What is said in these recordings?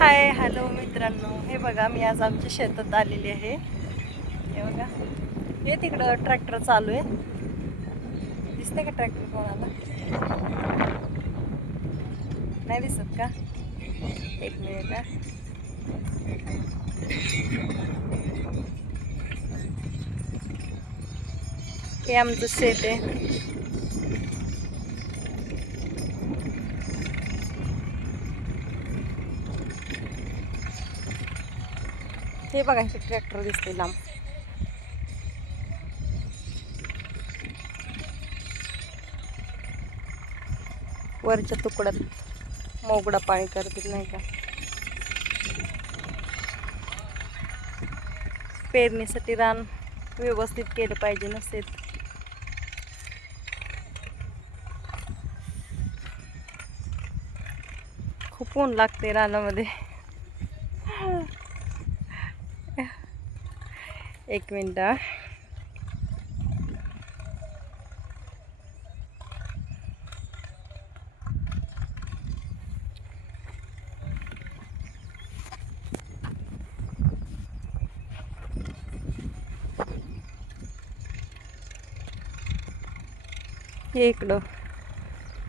Hi hello मित्रांनो, हे बघा मी आज आमच्या शेतात आलेली आहे. हे बघा, हे तिकडं ट्रॅक्टर चालू आहे. दिसते का ट्रॅक्टर कोणाला? नाही दिसत का? एक मिनिट हा. हे आमचं शेत आहे. हे बघा, इथे ट्रॅक्टर दिसते लांब. वरच्या तुकड्यात मोगडा पाळी करतील नाही का. पेरणीसाठी रान व्यवस्थित केलं पाहिजे ना शेत. खूप ऊन लागते रानामध्ये. एक मिनिट. हे इकडं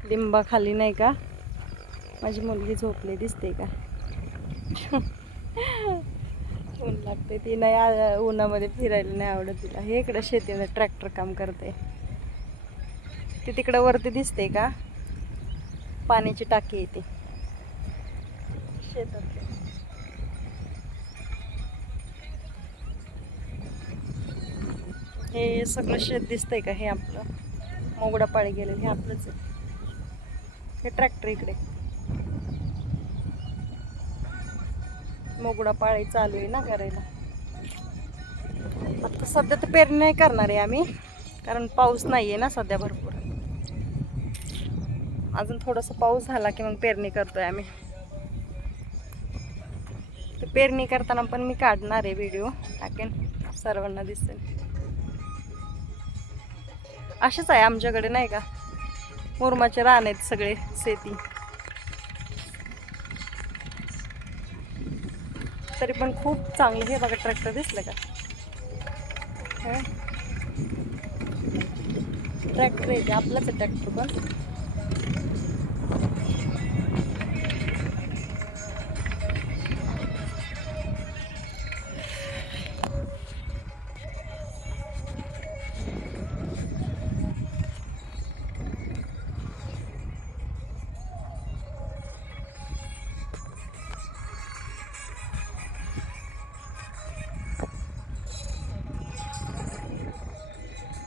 लिंबाखाली नाही का माझी मुलगी झोपली, दिसते का? ऊन लागते, ती नाही उन्हामध्ये फिरायला नाही आवडत तिला. हे इकडं शेतीमध्ये ट्रॅक्टर काम करते. ते तिकडं वरती दिसते का, पाण्याची टाकी येते शेतात. हे सगळं शेत दिसतंय का? हे आपलं मोगडा पाळी गेलेलं हे आपलंच आहे. हे ट्रॅक्टर इकडे मोगडा पाळी चालू आहे ना करायला. आता सध्या तर पेरणी नाही करणार आहे आम्ही, कारण पाऊस नाही आहे ना सध्या भरपूर. अजून थोडासा पाऊस झाला की मग पेरणी करतोय आम्ही. तर पेरणी करताना पण मी काढणार आहे व्हिडिओ, टाकेन, सर्वांना दिसेल. असेच आहे आमच्याकडे नाही का, मुरमाचे रान आहेत सगळे शेती. तरी पण खूप चांगलं. हे बघा ट्रॅक्टर दिसलं का? ट्रॅक्टर आहे ते आपलंच आहे ट्रॅक्टर पण.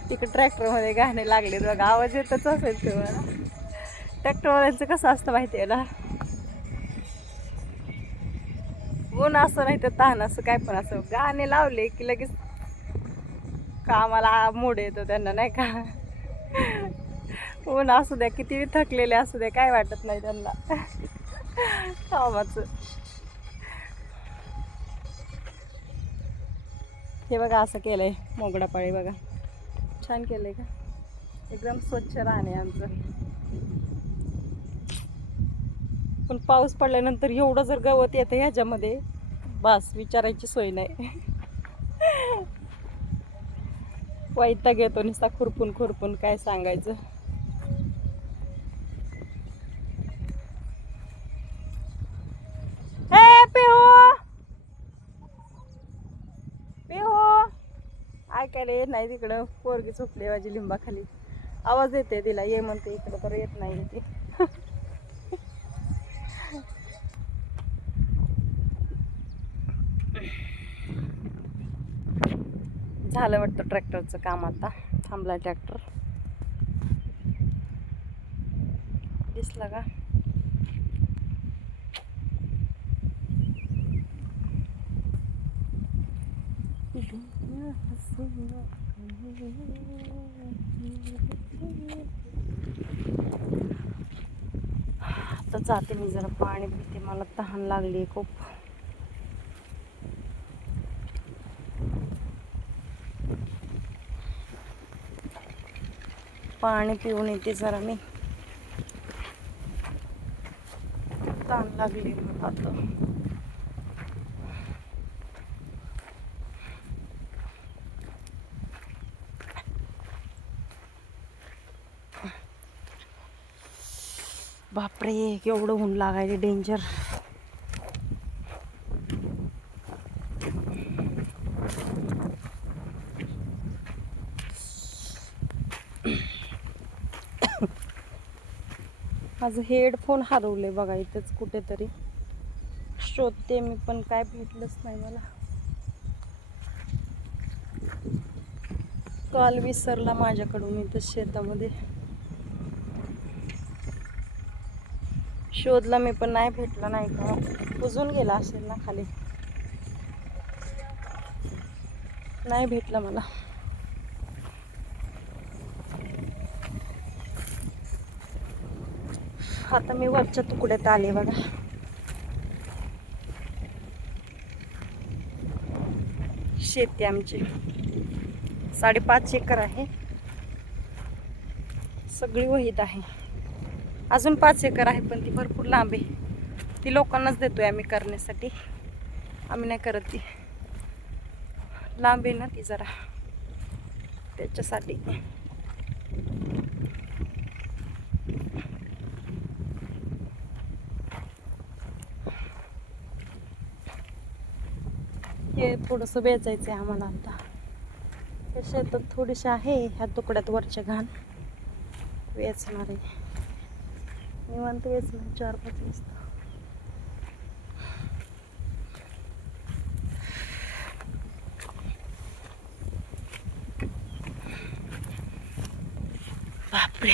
तिकडे ट्रॅक्टरमध्ये गाणे लागले बघा, आवाज येतच असेल तुम्हाला. ट्रॅक्टरवाल्यांचं कसं असतं माहिती आहे ना, ऊन असं नाही तर तहान असं काय पण असं, गाणे लावले की लगेच कामाला मूड येतो त्यांना नाही का. ऊन असू द्या, किती थकलेले असू द्या, काय वाटत नाही त्यांना कामाचं. हे बघा असं केलंय मोगडा पाळी, बघा छान केलंय का? एकदम स्वच्छ राहणे आमचं. पण पाऊस पडल्यानंतर एवढं जर गवत येतं ह्याच्यामध्ये, बस विचारायची सोय नाही. वैताग येतो नुसता खुरपून खुरपून, काय सांगायचं. ए पिहू, पिहू, ऐकायला येत नाही तिकडं. पोरगी झोपली माझी लिंबाखाली, आवाज येते तिला, ये म्हणते इकडं तर येत नाही ती. झालं वाटतं ट्रॅक्टरचं काम, आता थांबला ट्रॅक्टर. दिसला का? आता जाते मी जरा पाणी पिते, मला तहान लागली खूप. पाणी पिऊन येते जरा मी, तहान लागली मला आता. बापरे, एवढं ऊन लागायचे डेंजर. माझं हेडफोन हरवले बघा इथंच कुठेतरी. शोधते मी पण काय भेटलंच नाही मला. काल विसरला माझ्याकडून इथं शेतामध्ये. शोधला मी पण नाही भेटला. नाही का कुजून गेला असेल ना खाली. नाही भेटला मला. आता मी वरच्या तुकड्यात आले बघा. शेती आमची 5.5 एकर आहे. सगळी वहीत आहे. अजून 5 एकर आहे पण ती भरपूर लांब आहे. ती लोकांनाच देतोय आम्ही करण्यासाठी. आम्ही नाही करत. ती लांब आहे ना ती जरा, त्याच्यासाठी. हे थोडंसं वेचायचं आहे आम्हाला आता. या शेतात थोडीशी आहे ह्या तुकड्यात वरच्या घाण वेचणार आहे. निवांत वेचणार 4-5 वाजता. बापरे,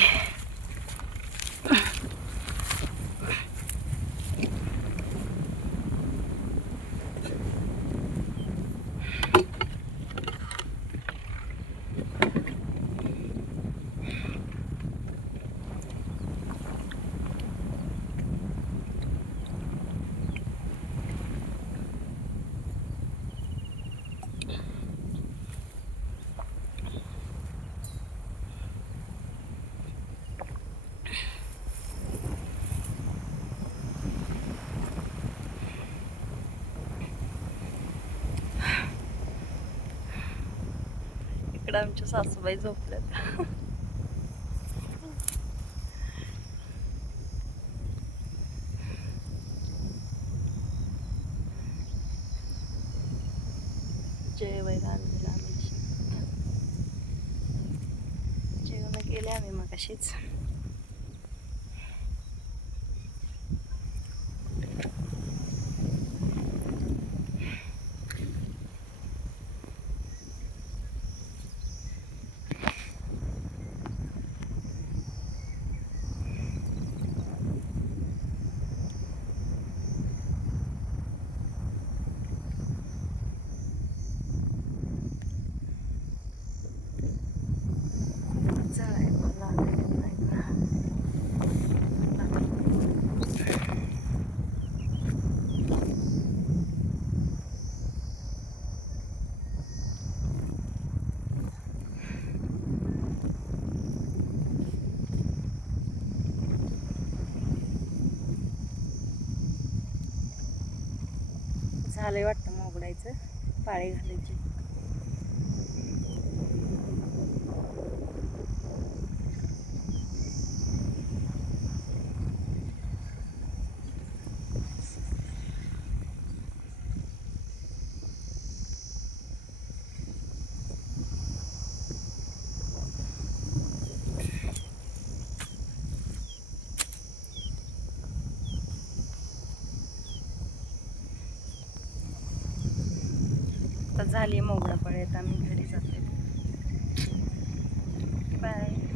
इकडं आमच्या सासूबाई झोपल्यात. जेवायला आणलेलं आम्ही. जेवण केले आम्ही मगाशीच. झालंय वाटतं मग उघडायचं. पाळी घालायची. झाली मोगळा पळत आम्ही घरी जातो. बाय.